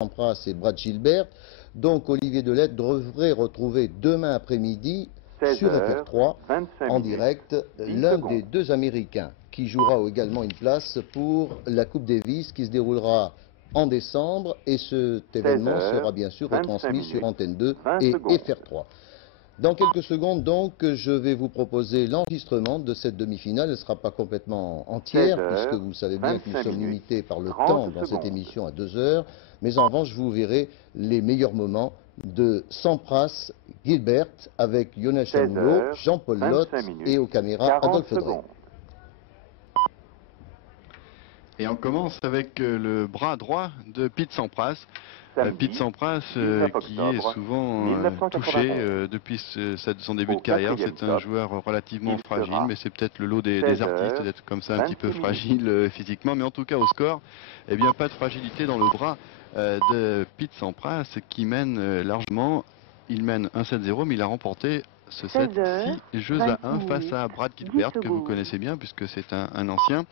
Sampras et Brad Gilbert. Donc Olivier Delette devrait retrouver demain après-midi sur FR3 en direct l'un des deux Américains qui jouera également une place pour la Coupe Davis qui se déroulera en décembre, et cet événement sera bien sûr retransmis sur Antenne 2 et FR3. Dans quelques secondes, donc, je vais vous proposer l'enregistrement de cette demi-finale. Elle ne sera pas complètement entière, puisque vous savez bien que nous sommes limités par le temps dans cette émission à 2 heures. Mais en revanche, vous verrez les meilleurs moments de Sampras, Gilbert, avec Lionel Chamoulot, Jean-Paul Lotte et aux caméras Adolphe Drey. Et on commence avec le bras droit de Pete Sampras. Pete Sampras qui est souvent touché depuis son début de carrière. C'est un joueur relativement fragile, mais c'est peut-être le lot des artistes d'être comme ça un petit peu fragile physiquement. Mais en tout cas au score, eh bien pas de fragilité dans le bras de Pete Sampras qui mène largement. Il mène 1-7-0, mais il a remporté ce set 6 jeux à 1 face à Brad Gilbert, que vous connaissez bien puisque c'est un ancien.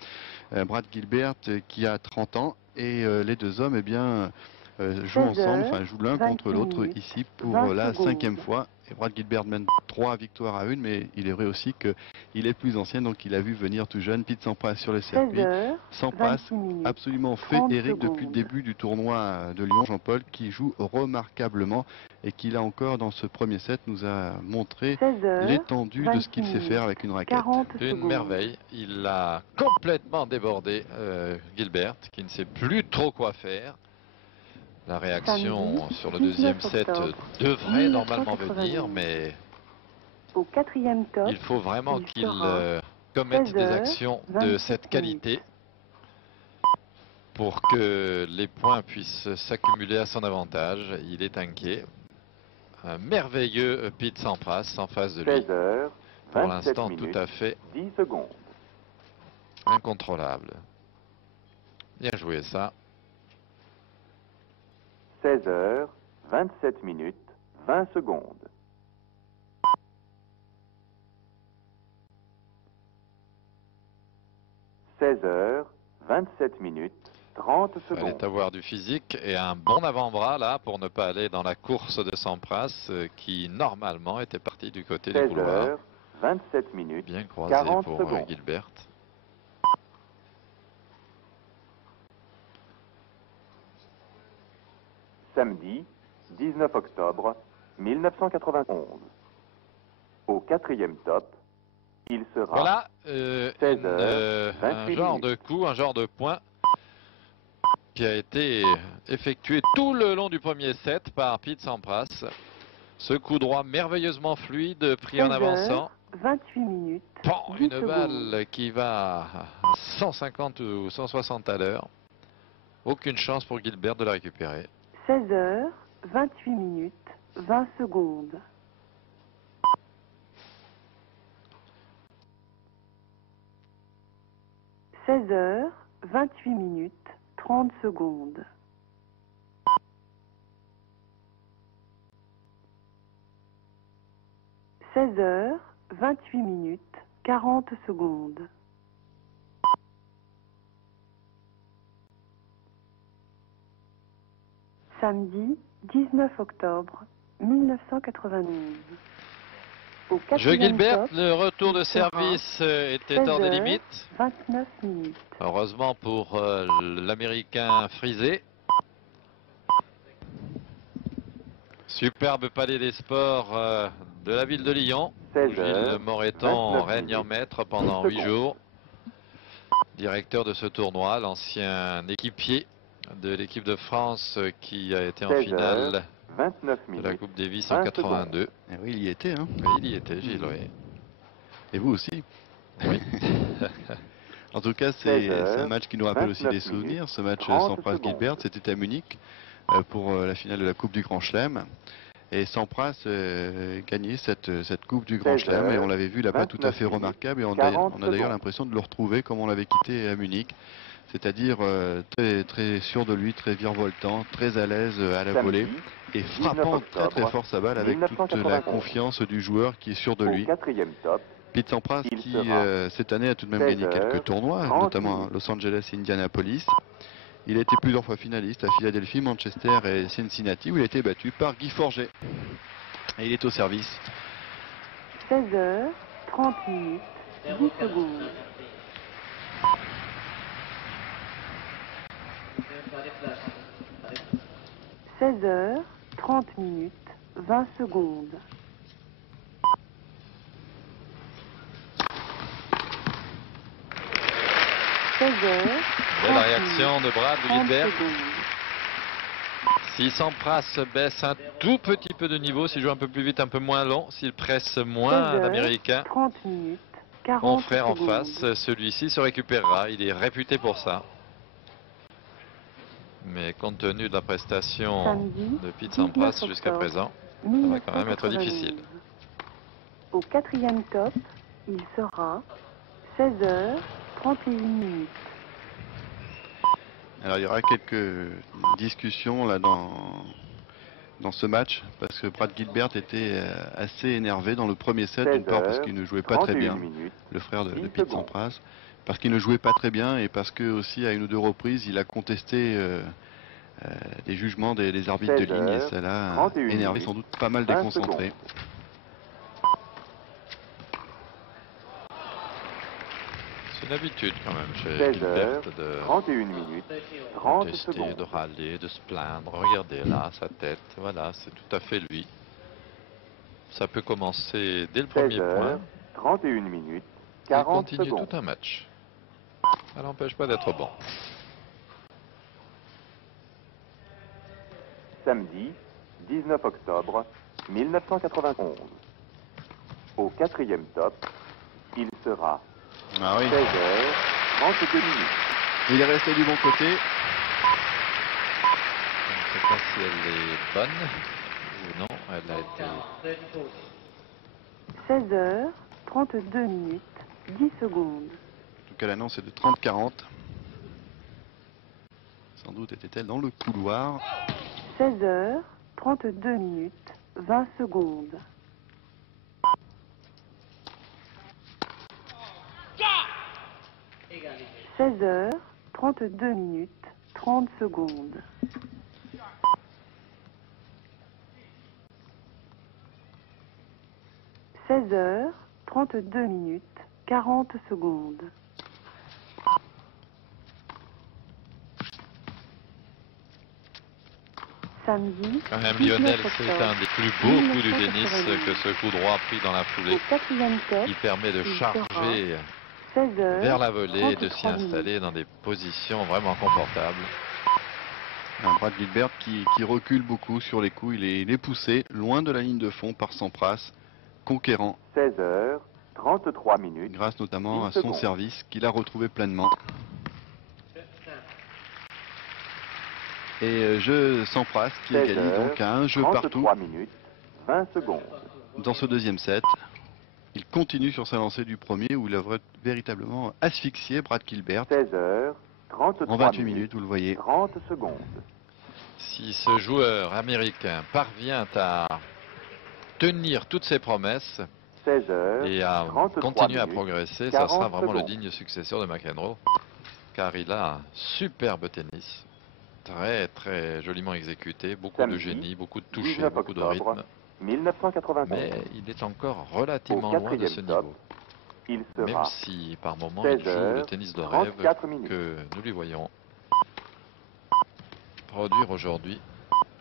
Brad Gilbert qui a 30 ans, et les deux hommes, eh bien, jouent ensemble, enfin jouent l'un contre l'autre ici pour la 5e fois. Et Brad Gilbert mène 3 victoires à 1, mais il est vrai aussi qu'il est plus ancien, donc il a vu venir tout jeune Pete Sampras sur le circuit. Sampras absolument féerique depuis le début du tournoi de Lyon, Jean-Paul, qui joue remarquablement et qui là encore dans ce premier set nous a montré l'étendue de ce qu'il sait faire avec une raquette. Une merveille, il a complètement débordé Gilbert, qui ne sait plus trop quoi faire. La réaction sur le deuxième set devrait normalement venir, mais il faut vraiment qu'il commette des actions de cette qualité pour que les points puissent s'accumuler à son avantage. Il est inquiet. Un merveilleux Pete Sampras en face de lui. Pour l'instant, tout à fait incontrôlable. Bien joué ça. 16h, 27 minutes, 20 secondes. 16h, 27 minutes, 30 secondes. Il fallait avoir du physique et un bon avant-bras là pour ne pas aller dans la course de Sampras qui normalement était parti du côté du couloir. 27 minutes, bien croisé 40 pour secondes. Gilbert. Samedi, 19 octobre 1991. Au 4e top, il sera voilà un 16h, genre de coup, un genre de point qui a été effectué tout le long du premier set par Pete Sampras. Ce coup droit merveilleusement fluide, pris en avançant. 28 minutes. Bon, une balle qui va à 150 ou 160 à l'heure. Aucune chance pour Gilbert de la récupérer. 16h, 28 minutes, 20 secondes. « 16h, 28 minutes, 30 secondes. » 16h, 28 minutes, 40 secondes. 'Samedi 19 octobre 1992. Jeu Gilbert, le retour de service était hors des limites. 29 minutes. Heureusement pour l'Américain frisé. Superbe palais des sports de la ville de Lyon. Gilles Moreton règne en maître pendant 8 jours. Directeur de ce tournoi, l'ancien équipier de l'équipe de France qui a été en finale de la Coupe Davis en 82. Et oui, il y était, hein. Oui, il y était, Gilles, oui. Et vous aussi. Oui. En tout cas, c'est un match qui nous rappelle aussi des souvenirs. Ce match Sampras-Gilbert, c'était à Munich pour la finale de la Coupe du Grand Chelem. Et Sampras gagnait cette Coupe du Grand Chelem, et on l'avait vu là-bas tout à fait remarquable, et on a d'ailleurs l'impression de le retrouver comme on l'avait quitté à Munich. C'est-à-dire très sûr de lui, très virevoltant, très à l'aise à la volée, et frappant très fort sa balle avec toute la confiance du joueur qui est sûr de lui. Pete Sampras qui cette année a tout de même gagné quelques tournois, notamment Los Angeles et Indianapolis. Il a été plusieurs fois finaliste à Philadelphie, Manchester et Cincinnati, où il a été battu par Guy Forget. Et il est au service. 16h, 30 minutes, 10 secondes. « 16h, 30 minutes, 20 secondes. » 16h. Belle réaction de Brad Gilbert. Si Sampras baisse un tout petit peu de niveau, s'il joue un peu plus vite, un peu moins long, s'il presse moins l'Américain, mon frère en face, celui-ci se récupérera. Il est réputé pour ça. Mais compte tenu de la prestation de Pete Sampras jusqu'à présent, ça va quand même être difficile. Au 4e top, il sera 16h, 31 minutes. Alors il y aura quelques discussions là dans ce match, parce que Brad Gilbert était assez énervé dans le premier set, d'une part parce qu'il ne jouait pas très bien, le frère de Pete Sampras, parce qu'il ne jouait pas très bien et parce que aussi à une ou deux reprises il a contesté les jugements des arbitres de ligne et ça l'a énervé, sans doute pas mal déconcentré. C'est une habitude quand même chez Gilbert de 31 minutes, 30 contester, secondes. de râler, de se plaindre. Regardez là, sa tête, voilà, c'est tout à fait lui. Ça peut commencer dès le premier point. 31 minutes, Et 40 continuer secondes. tout un match. Ça n'empêche pas d'être bon. Samedi, 19 octobre 1991. Au 4e top, il sera 16h, 32 minutes. Il est resté du bon côté. Je ne sais pas si elle est bonne ou non. Elle a été... 16h, 32 minutes, 10 secondes. En tout cas, l'annonce est de 30-40. Sans doute était-elle dans le couloir. 16h, 32 minutes, 20 secondes. 16h, 32 minutes, 30 secondes. 16h, 32 minutes, 40 secondes. Samedi, Quand même, 19 Lionel, octobre, c'est un des plus beaux coups du tennis 1992. que ce coup droit pris dans la foulée. Au 4e top, Il permet de il charger 16h, vers la volée et de s'y 33 installer dans des positions vraiment confortables. Un Brad Gilbert qui recule beaucoup sur les coups. Il est poussé loin de la ligne de fond par Sampras, conquérant. 16h, 33 minutes. Grâce notamment 10 à son secondes. service qu'il a retrouvé pleinement. Et jeu Sampras qui 16 égalise heures, donc à un jeu partout 33 minutes, 20 secondes. dans ce deuxième set. Il continue sur sa lancée du premier où il a véritablement asphyxié Brad Gilbert 16h, 33 en 28 minutes, vous le voyez. 30 secondes. Si ce joueur américain parvient à tenir toutes ses promesses 16h, et à 33 continuer à minutes, progresser, ça sera 40 vraiment le secondes. digne successeur de McEnroe, car il a un superbe tennis, très très joliment exécuté, beaucoup de Samedi, génie, beaucoup de toucher, 19 beaucoup de octobre, rythme, 1991. mais il est encore Au relativement loin de ce 4e top, niveau. il Même sera si par moments 16 il joue le heures, tennis de rêve 34 minutes. que nous lui voyons produire aujourd'hui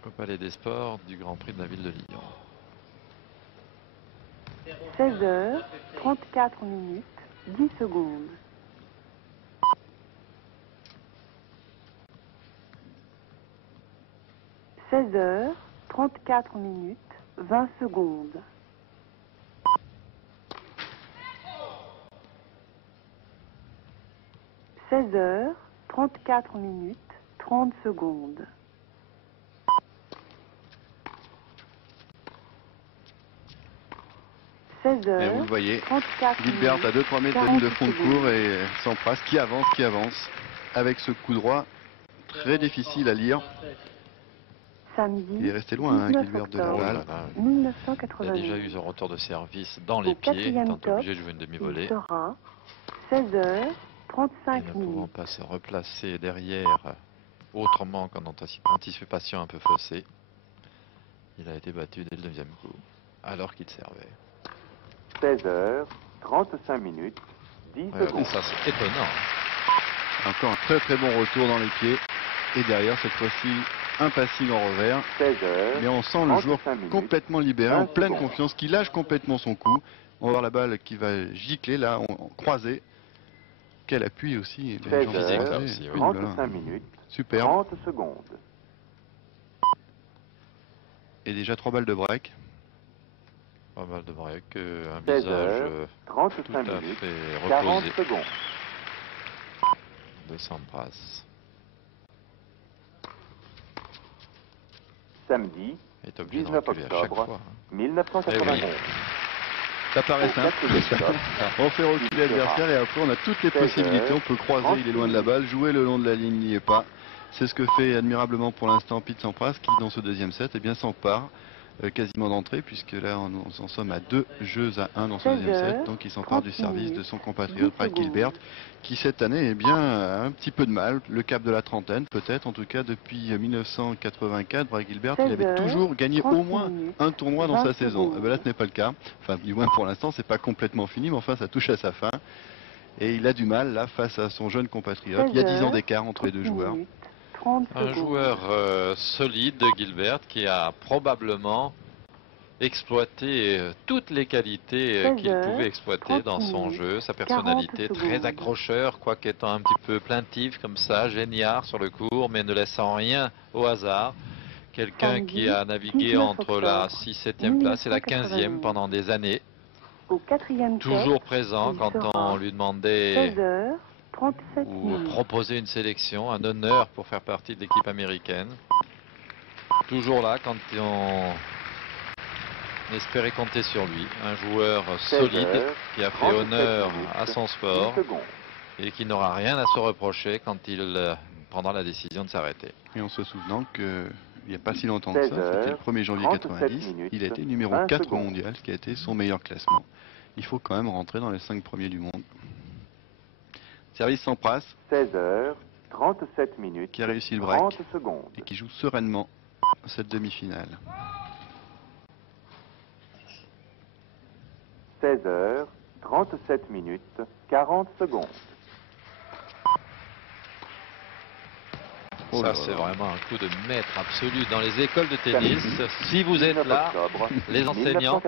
au Palais des Sports du Grand Prix de la ville de Lyon. 16h, 34 minutes, 10 secondes. 16h, 34 minutes, 20 secondes. 16h, 34 minutes, 30 secondes. 16h, Et vous le voyez, 34 Gilbert minutes, à 2-3 mètres de 40 ligne de fond de secondes. cours et Sampras qui avance avec ce coup droit très difficile à lire. Samedi, Il est resté loin, hein, 19 Gilbert de octobre, Laval. Il a 1991. déjà eu son retour de service dans les Au pieds, 4e étant top, obligé de jouer une il demi-volée. sera 16h, Et 35 ne pouvant minutes. pas se replacer derrière autrement qu'en anticipation un peu faussée. Il a été battu dès le 9e coup, alors qu'il servait. 16h35 minutes, 10 secondes. Ça c'est étonnant. Encore un très très bon retour dans les pieds. Et derrière, cette fois-ci, un passing en revers. 16h. Mais on sent le joueur complètement libéré, en pleine confiance, qui lâche complètement son coup. On va voir la balle qui va gicler là, en croisé. Quel appui aussi. 16h35 minutes, super. 30 secondes. Et déjà 3 balles de break. Pas mal de break, un visage 35 tout à minutes, fait 40 reposé secondes. de Sampras. Samedi, Est obligé de 19 reculer à chaque octobre, fois. 1991. Ça paraît simple. On fait reculer l'adversaire et après on a toutes les possibilités. On peut croiser, il est loin de la balle, jouer le long de la ligne, il n'y est pas. C'est ce que fait admirablement pour l'instant Pete Sampras qui dans ce deuxième set s'empare quasiment d'entrée, puisque là on en sommes à 2 jeux à 1 dans ce deuxième set. Donc il s'empare du service de son compatriote Brad Gilbert, qui cette année a un petit peu de mal, le cap de la trentaine peut-être. En tout cas depuis 1984, Brad Gilbert il avait toujours gagné au moins un tournoi dans sa saison. Là ce n'est pas le cas, enfin du moins pour l'instant c'est pas complètement fini, mais enfin ça touche à sa fin. Et il a du mal là face à son jeune compatriote. Il y a 10 ans d'écart entre les deux joueurs. Un joueur solide de Gilbert qui a probablement exploité toutes les qualités qu'il pouvait exploiter dans son jeu, sa personnalité très accrocheur, quoique étant un petit peu plaintif comme ça, géniard sur le court, mais ne laissant rien au hasard. Quelqu'un qui a navigué entre la 6e, 7e place et la 15e pendant des années. Toujours présent quand on lui demandait ou proposer une sélection, un honneur pour faire partie de l'équipe américaine. Toujours là quand on espérait compter sur lui. Un joueur solide qui a fait honneur à son sport et qui n'aura rien à se reprocher quand il prendra la décision de s'arrêter. Et en se souvenant qu'il n'y a pas si longtemps que ça, c'était le 1er janvier 90, il a été numéro 4 mondial, ce qui a été son meilleur classement. Il faut quand même rentrer dans les 5 premiers du monde. Service Sampras, 16h37 minutes, qui a réussi le break 30 secondes. et qui joue sereinement cette demi-finale. 16h37 minutes, 40 secondes. Ça, c'est vraiment un coup de maître absolu dans les écoles de tennis. Si vous êtes là, les enseignants,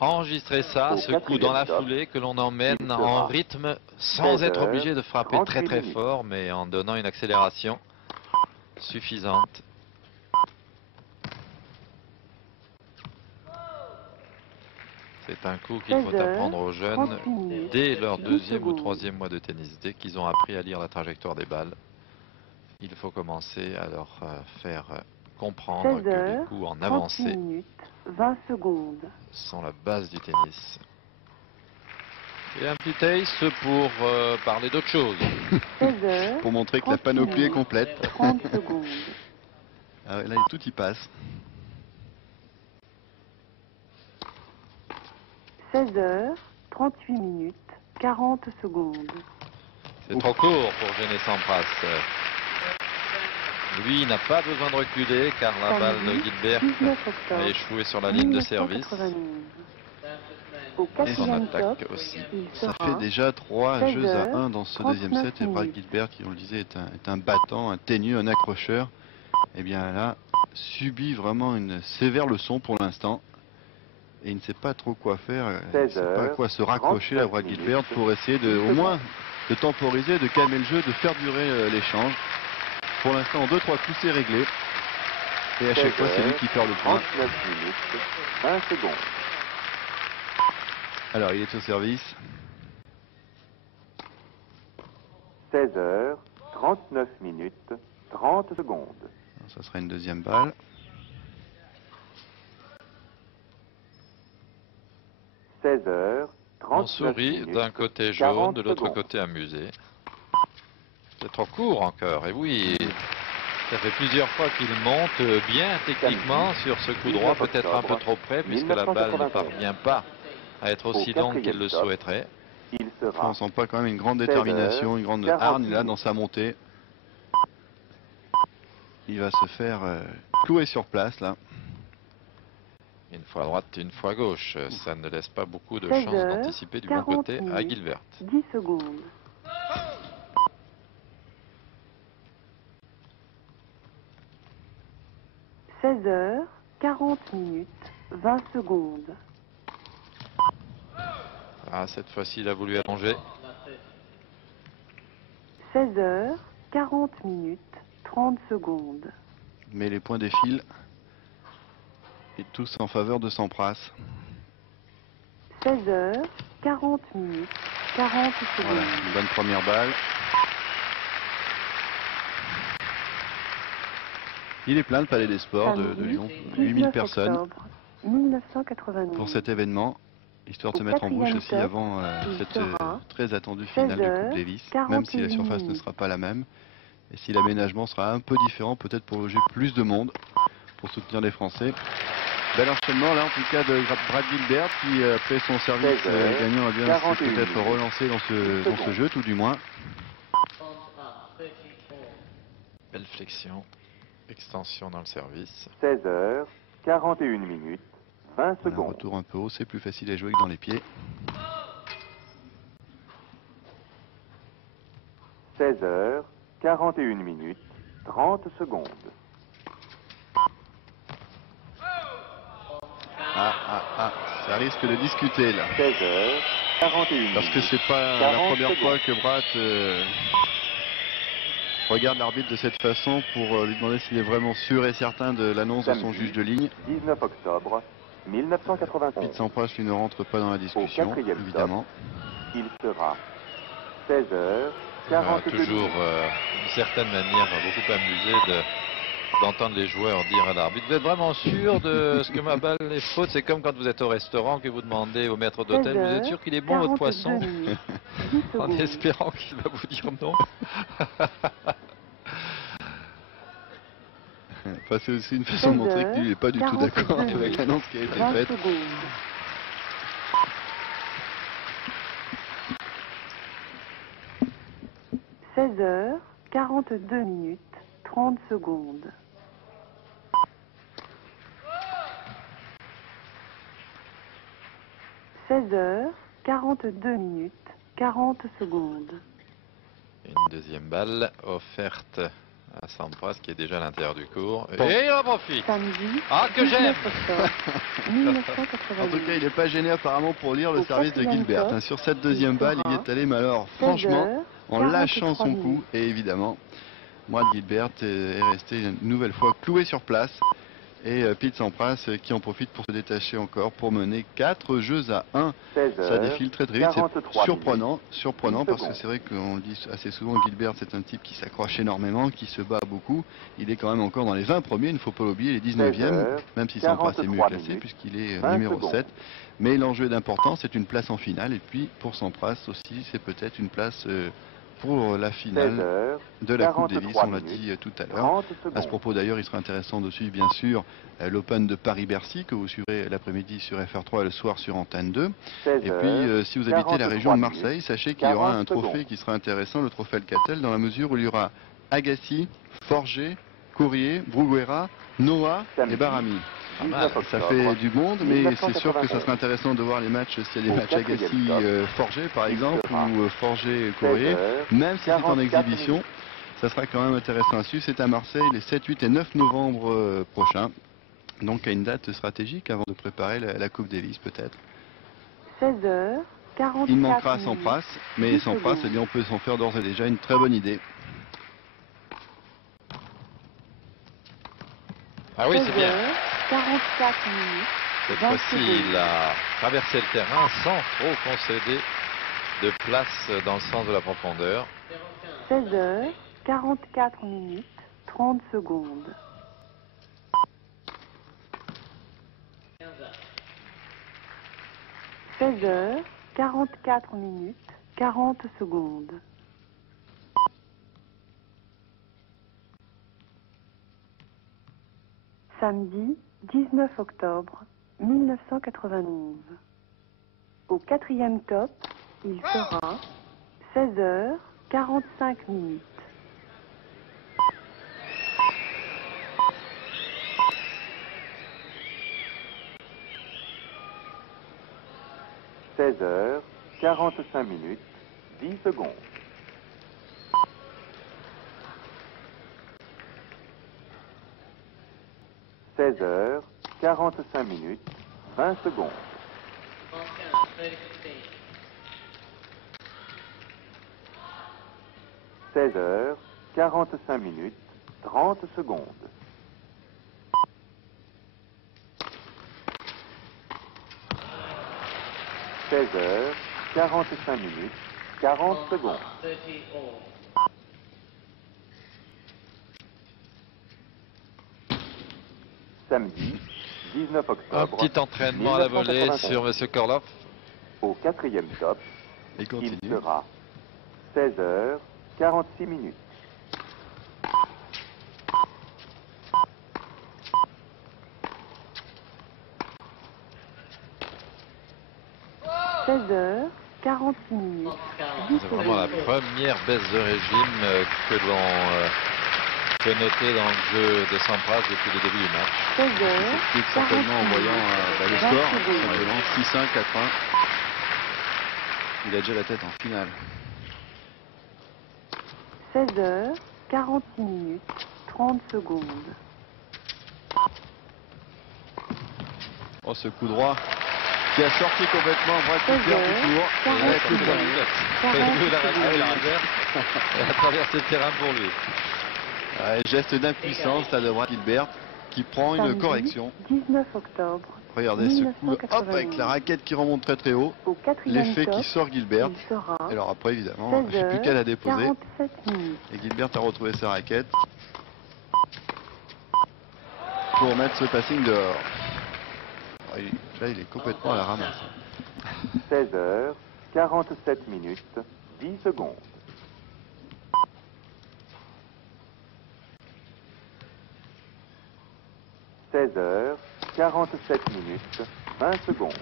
enregistrez ça, ce coup dans la foulée que l'on emmène en rythme sans être obligé de frapper très très fort, mais en donnant une accélération suffisante. C'est un coup qu'il faut apprendre aux jeunes dès leur 2e ou 3e mois de tennis. Dès qu'ils ont appris à lire la trajectoire des balles, il faut commencer à leur faire comprendre que les coups en avancée 20 secondes. sont la base du tennis. Et un petit ace pour parler d'autre chose. Pour montrer que la panoplie est complète. 30 secondes. Ah ouais, là, tout y passe. 16h38 minutes, 40 secondes. C'est trop court pour gêner Sampras. Lui n'a pas besoin de reculer car la balle de Gilbert a échoué sur la ligne de service. Et son attaque aussi. Ça fait déjà 3 jeux à 1 dans ce deuxième set. Et Brad Gilbert, qui on le disait, est un battant, un teigneux, un accrocheur. Et bien là, subit vraiment une sévère leçon pour l'instant. Et il ne sait pas trop quoi faire. Il ne sait pas à quoi se raccrocher à Brad Gilbert pour essayer au moins de temporiser, de calmer le jeu, de faire durer l'échange. Pour l'instant, en 2-3 coups, c'est réglé. Et à chaque fois, c'est lui qui perd le point. 39 minutes, 1 seconde. Alors, il est au service. 16h39 minutes, 30 secondes. Ça sera une deuxième balle. On sourit d'un côté jaune, de l'autre côté amusé. C'est trop court encore. Et oui, ça fait plusieurs fois qu'il monte bien techniquement sur ce coup droit, peut-être un peu trop près, puisque la balle ne parvient pas à être aussi longue qu'elle le souhaiterait. On sent pas quand même une grande détermination, une grande hargne là dans sa montée. il va se faire clouer sur place là. Une fois à droite, une fois à gauche. Ça ne laisse pas beaucoup de 16 chances heures, d'anticiper du bon 40 côté à minutes, Gilbert. 10 secondes. 16 heures, 40 minutes, 20 secondes. Ah, cette fois-ci, il a voulu allonger. 16 heures, 40 minutes, 30 secondes. Mais les points défilent. Et tous en faveur de Sampras. 16 heures, 40 minutes, 40 secondes. Voilà, une bonne première balle. Il est plein le Palais des Sports de Lyon. 8000 personnes octobre 1992. pour cet événement. Histoire de se mettre en bouche aussi avant cette très attendue finale de Coupe Davis. Même si la surface ne sera pas la même. Et si l'aménagement sera un peu différent, peut-être pour loger plus de monde. Pour soutenir les Français. Bel enchaînement là en tout cas de Brad Gilbert qui après son service gagnant a bien peut-être relancé dans ce jeu tout du moins. Belle flexion, extension dans le service. 16 heures, 41 minutes, 20 Un secondes. retour un peu haut, c'est plus facile à jouer que dans les pieds. 16 heures, 41 minutes, 30 secondes. Ça risque de discuter là. 16 heures, 41 minutes. Parce que c'est pas la première fois que Brad regarde l'arbitre de cette façon pour lui demander s'il est vraiment sûr et certain de l'annonce de son juge de ligne. 19 octobre 1991. Pete Sampras lui ne rentre pas dans la discussion, évidemment. Il sera 16 heures, Voilà, 42 toujours minutes. d'une certaine manière beaucoup amusé d'entendre les joueurs dire à l'arbitre: vous êtes vraiment sûr de ce que ma balle est faute? C'est comme quand vous êtes au restaurant que vous demandez au maître d'hôtel: vous êtes sûr qu'il est bon votre poisson? En espérant qu'il va vous dire non. Enfin, c'est aussi une façon de montrer qu'il n'est pas du tout d'accord avec l'annonce qui a été faite. 16 heures, 42 minutes, 30 secondes. 16 heures, 42 minutes, 40 secondes. Une deuxième balle offerte à Sampras qui est déjà à l'intérieur du cours. Et il en profite. Samedi, Ah, que j'aime. 19 octobre En tout 1992. cas, il n'est pas gêné apparemment pour lire le Au service de quatrième Gilbert. top, Sur cette deuxième balle, il est allé, mais alors 16 franchement, heures, en lâchant 43 son coup. minutes. Et évidemment, Brad Gilbert est resté une nouvelle fois cloué sur place. Et Pete Sampras qui en profite pour se détacher encore, pour mener 4 jeux à 1. 16 Ça heures, défile très vite, c'est 43 surprenant minutes, parce que 10 c'est vrai qu'on le dit assez souvent, Gilbert c'est un type qui s'accroche énormément, qui se bat beaucoup. Il est quand même encore dans les 20 premiers, il ne faut pas l'oublier, les 19e, même si Sampras est mieux 43 classé minutes, puisqu'il est 20 numéro secondes. 7. Mais l'enjeu d'important, c'est une place en finale. Et puis pour Sampras aussi, c'est peut-être une place pour la 16 finale heures, de la Coupe 43 Davis, on l'a minutes, dit tout à l'heure. 30 À ce secondes. propos d'ailleurs, il sera intéressant de suivre bien sûr l'Open de Paris-Bercy que vous suivrez l'après-midi sur FR3 et le soir sur Antenne 2. 16 Et puis heures, si vous habitez la région de 43 Marseille, minutes, sachez qu'il y aura 40 un trophée secondes. qui sera intéressant, le trophée Alcatel, dans la mesure où il y aura Agassi, Forger, Courrier, Bruguera, Noah et Samedi, Barami. 19 Ça octobre fait du monde, mais c'est sûr que ça 1991. sera intéressant de voir les matchs, s'il y a des Au matchs quatrième Agassi, top, Forger par il exemple, sera ou Forger, 16 Courrier, heures, même si c'est en 44 exhibition. minutes. Ça sera quand même intéressant à suivre. C'est à Marseille les 7, 8 et 9 novembre prochains. Donc à une date stratégique avant de préparer la Coupe Davis peut-être. 16 heures, 44 Il manquera à minutes, Sampras, mais 10 Sampras, eh secondes. bien, on peut s'en faire d'ores et déjà une très bonne idée. Ah oui, 16 c'est bien. heures, 44 minutes, Cette 20 fois-ci, secondes. il a traversé le terrain sans trop concéder de place dans le sens de la profondeur. 16 heures, 44 minutes, 30 secondes. 16 heures, 44 minutes, 40 secondes. Samedi, 19 octobre 1991. Au quatrième top, il sera 16 heures, 45 minutes. 16h45 minutes, 10 secondes. 16h45 minutes, 20 secondes. 16h45 minutes, 30 secondes. 16h45 minutes, 40 secondes. Samedi, 19 octobre. Un petit entraînement à la volée sur M. Korloff. Au 4e top, Il continue. il sera 16h46 minutes. 16h46 minutes. 10 C'est vraiment la secondes. première baisse de régime que l'on peut noter dans le jeu de Sampras depuis le début du match. 16h. Explique certainement en voyant le score, simplement 6-1, 4-1. Il a déjà la tête en finale. 16h46 minutes. 30 secondes. Oh, ce coup droit qui a sorti complètement vrai coup de pierre du tour. Et Avec le poignet. il a raté la réserve et a traversé le terrain pour lui. Ouais, geste d'impuissance là de Brad Gilbert qui prend une Samedi, correction. 19 octobre. Regardez ce coup, hop, 1991. avec la raquette qui remonte très très haut. Au 4e L'effet top, qui sort Gilbert. il sera Alors après évidemment, il n'y a plus qu'à la déposer. 16h47 minutes. Et Gilbert a retrouvé sa raquette pour mettre ce passing dehors. Ah, là il est complètement à la ramasse. 16h47 minutes, 10 secondes. 16h47 minutes, 20 secondes.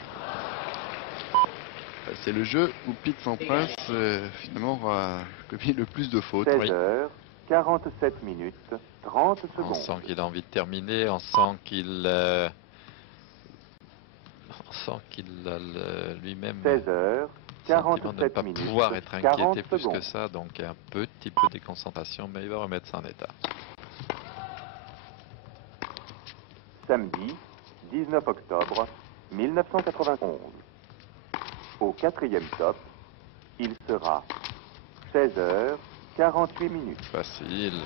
C'est le jeu où Pete Sampras finalement a commis le plus de fautes. 16h47 minutes, 30 On secondes. sent qu'il a envie de terminer, on sent qu'il a lui-même le sentiment de ne 16h47 pas minutes, pouvoir être 40 inquiété plus que secondes. ça, donc un petit peu de déconcentration, mais il va remettre ça en état. Samedi, 19 octobre 1991. Au 4e top, il sera 16h48 minutes. Facile.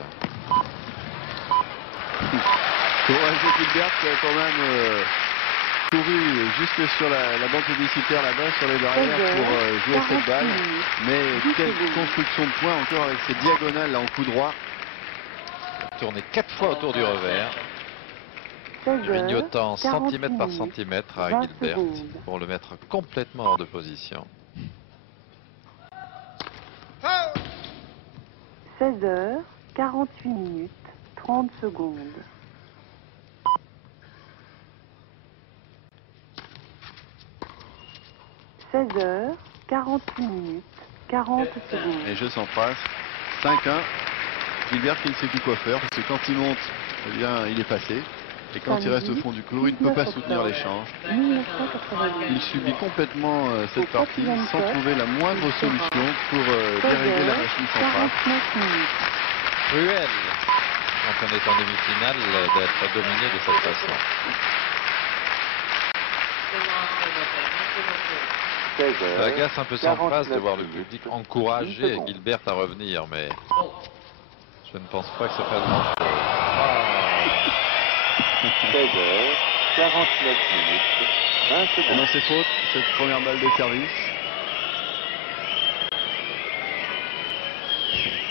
Courageux Gilbert qui a quand même couru jusque sur la banque publicitaire là-bas, sur les barrières pour jouer cette balle. Mais quelle construction de points encore avec ces diagonales là en coup droit. Tourné 4 fois autour du revers, grignotant centimètre par centimètre à 20 Gilbert secondes. pour le mettre complètement hors de position. 16h48 minutes. 30 secondes. 16h48 minutes. 40 secondes. Les jeux Sampras, 5-1. Gilbert qui ne sait plus quoi faire parce que quand il monte, eh bien il est passé. Et quand il reste au fond du cours, il ne peut pas soutenir l'échange. 1988. Il subit complètement cette partie sans trouver la moindre solution pour diriger la machine Sampras. 49 minutes. Cruel, quand on est en demi-finale, d'être dominé de cette façon. 16h. Ça agace un peu Sampras de 49 voir le minutes, public 10 encourager secondes. Gilbert à revenir, mais je ne pense pas que ça fasse grand-chose. 16h49 minutes, 20 Et secondes. dans ses fautes, cette première balle de service.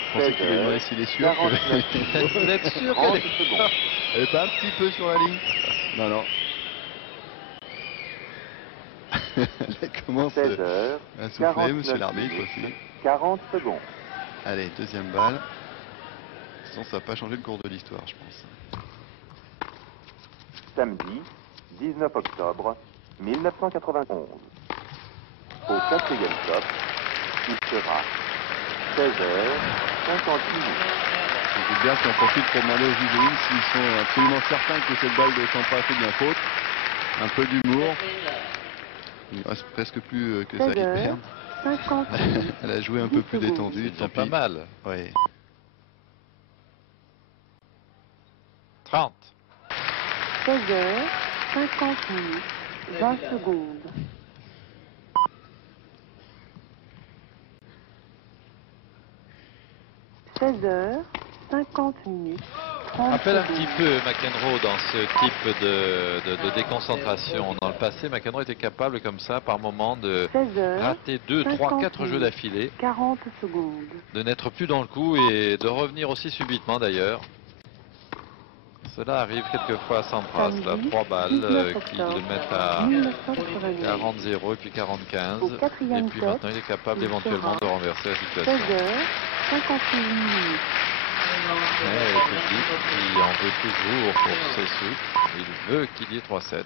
Je pensais qu'il lui demandait s'il est sûr 49 Vous êtes sûr 30 qu'elle secondes. Elle est pas un petit peu sur la ligne. Non, non. Elle commence 16h, à souffler, 49 monsieur l'arbitre minutes, aussi. 40 secondes. Allez, deuxième balle. Sinon, ça va pas changer le cours de l'histoire, je pense. Samedi, 19 octobre 1991. Au 4e top, il sera 16h58 minutes. C'est Gilbert qui en profite pour demander aux juges de ligne s'ils sont absolument certains que cette balle de Sampras est bien faute. Un peu d'humour. Il reste presque plus que ça 16 qui heures, perd. 50 Elle a joué un peu 10 plus secondes. détendue. C'est pas mal. Ouais. 30. 16 heures, 50 minutes, 20 secondes. Seize heures, 50 minutes, 30 Rappelle un secondes. petit peu McEnroe dans ce type de déconcentration. Dans le passé, McEnroe était capable comme ça par moment de 16 heures, rater 2, 3, 50 4 jeux minutes, d'affilée, 40 secondes. de n'être plus dans le coup et de revenir aussi subitement d'ailleurs. Cela arrive quelquefois à Sampras, là, Samedi, 3 balles 19 qui le octobre mettent à 1989. 40-0 et puis 45. Au Et quatrième puis top, maintenant, il est capable il éventuellement sera de renverser la 16 situation. heures, 51 minutes. Mais le public qui en veut toujours pour ses sous, il veut qu'il y ait 3-7.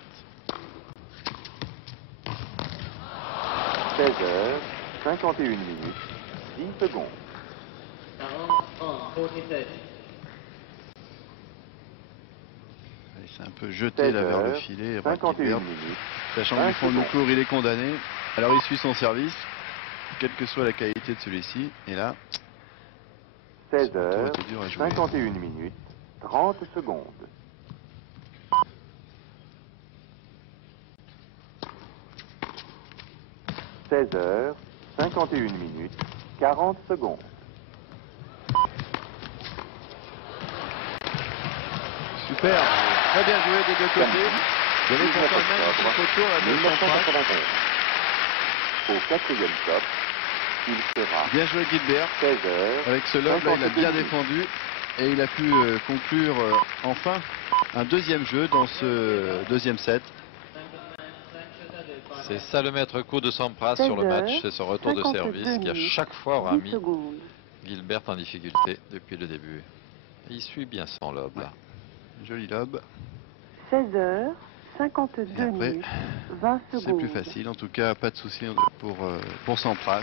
16 heures, 51 minutes, 10 secondes. Il s'est un peu jeté là vers le filet. 51 minutes. Sachant que du fond du cours, il est condamné. Alors il suit son service, quelle que soit la qualité de celui-ci. Et là, 16 ce retour heures, était dur à jouer. 51 minutes, 30 secondes. « 16 heures, 51 minutes, 40 secondes. Super, très bien joué des deux côtés. Donnez pour quand même un petit retour à 200 Au quatrième top, il sera Bien joué Gilbert. 16 heures. Avec ce lob, là, il a bien défendu. Et il a pu conclure enfin un deuxième jeu dans ce deuxième set. C'est ça le maître coup de Sampras 16 sur le match, heures, c'est ce retour de 52 service qui à minutes, chaque fois aura 10 mis secondes. Gilbert en difficulté depuis le début. Et il suit bien son lob là. Joli lob. 16 heures, 52 Et après, minutes, 20 c'est secondes. plus facile. En tout cas, pas de souci pour Sampras.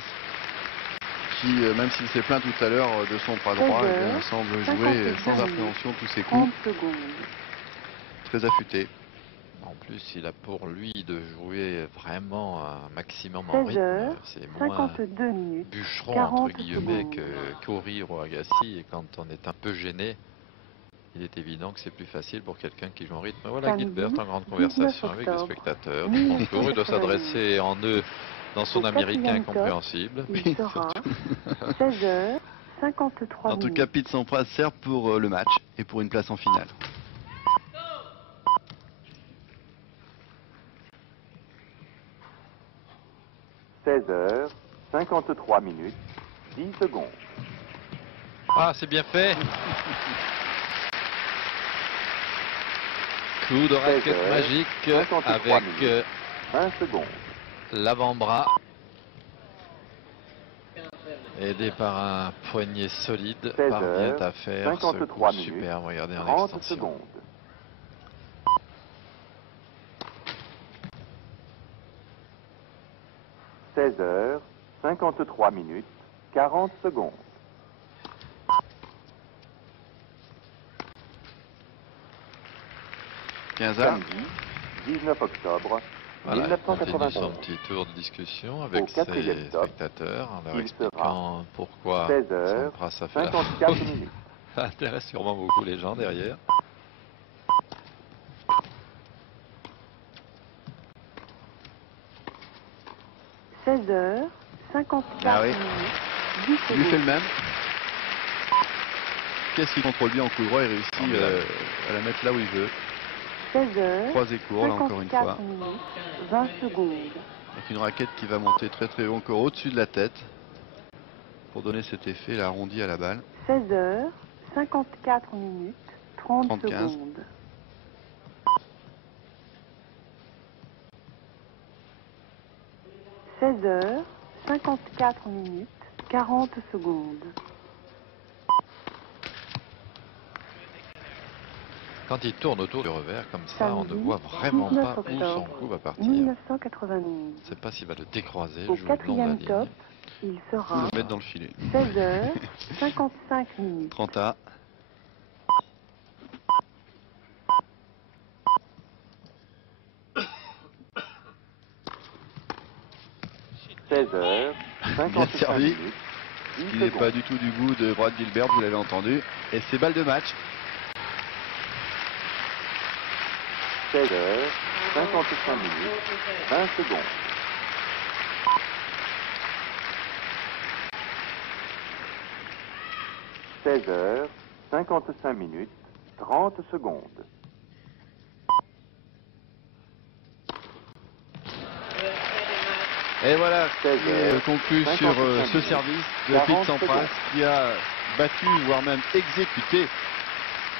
Qui, même s'il s'est plaint tout à l'heure de son bras droit, eh bien, semble jouer sans appréhension tous ses 30 coups. secondes. Très affûté. En plus, il a pour lui de jouer vraiment un maximum en 16 rythme. heures, C'est moins 52 minutes, bûcheron 40 entre guillemets secondes. qu'Ourir ou Agassi. Et quand on est un peu gêné, il est évident que c'est plus facile pour quelqu'un qui joue en rythme. Voilà Samedi, Gilbert en grande 19 conversation avec les octobre, spectateurs du concours. Il doit s'adresser en eux dans son Au américain quatrième top, incompréhensible. il sera 16 heures, 53 En tout minutes. cas, Pete Sampras sert pour le match et pour une place en finale. « 16 heures, 53 minutes, 10 secondes. » Ah, c'est bien fait. Coup de raquette magique 53 avec minutes, 20 secondes. l'avant-bras. Aidé par un poignet solide, 16 parvient heures, à faire ce 53 coup minutes, superbe. Regardez en 30 extension. secondes. « 16 heures, 53 minutes, 40 secondes. » Samedi, 19 octobre, Voilà, il continue 1991. son petit tour de discussion avec Au ses quatrième top, spectateurs en leur il expliquant pourquoi 16 heures, Sampras a fait la 54 faute. minutes. Ça intéresse sûrement beaucoup les gens derrière. « 16 heures, 54 Ah oui. minutes, 10 Il lui fait secondes. le même. Qu'est-ce qu'il contrôle bien en coup droit et réussit à la mettre là où il veut. 16 heures, Croisé court, là encore une 54 fois. minutes, 20 secondes. Avec une raquette qui va monter très très haut, encore au-dessus de la tête. Pour donner cet effet, l'arrondi à la balle. 16 heures, 54 minutes, 30 35. secondes. « 16 heures, 54 minutes, 40 secondes. » Quand il tourne autour du revers comme ça, on ne Samedi, voit vraiment 19 pas où son octobre, coup va partir. 1991. On ne sait pas s'il va le décroiser, Au jouer le long de la quatrième ligne. top, il Faut sera le mettre dans le filet. 16 heures, 55 minutes. 30 A. 16h, Bien 55 servi. minutes, Ce 10 qui n'est secondes. pas du tout du goût de Brad Gilbert, vous l'avez entendu. Et c'est balle de match. 16h, 55 minutes, 20 secondes. « 16h, 55 minutes, 30 secondes. Et voilà, 16 qui est conclu sur 55 ce service de 40 Pete Sampras secondes. qui a battu, voire même exécuté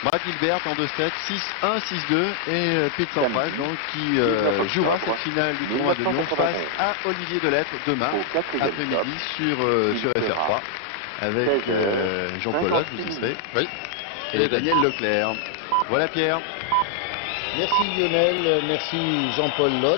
Brad Gilbert en 2-7, 6-1, 6-2. Et Pete Sampras, Samedi, donc, qui 19 jouera octobre, cette finale du tournoi de Lyon face 1991. à Olivier Delettre demain Au quatrième après-midi top, sur il FR3 sera avec 16h, Jean-Paul Lotte, vous y serez, Oui. et Daniel Leclerc. Voilà Pierre. Merci Lionel, merci Jean-Paul Lotte.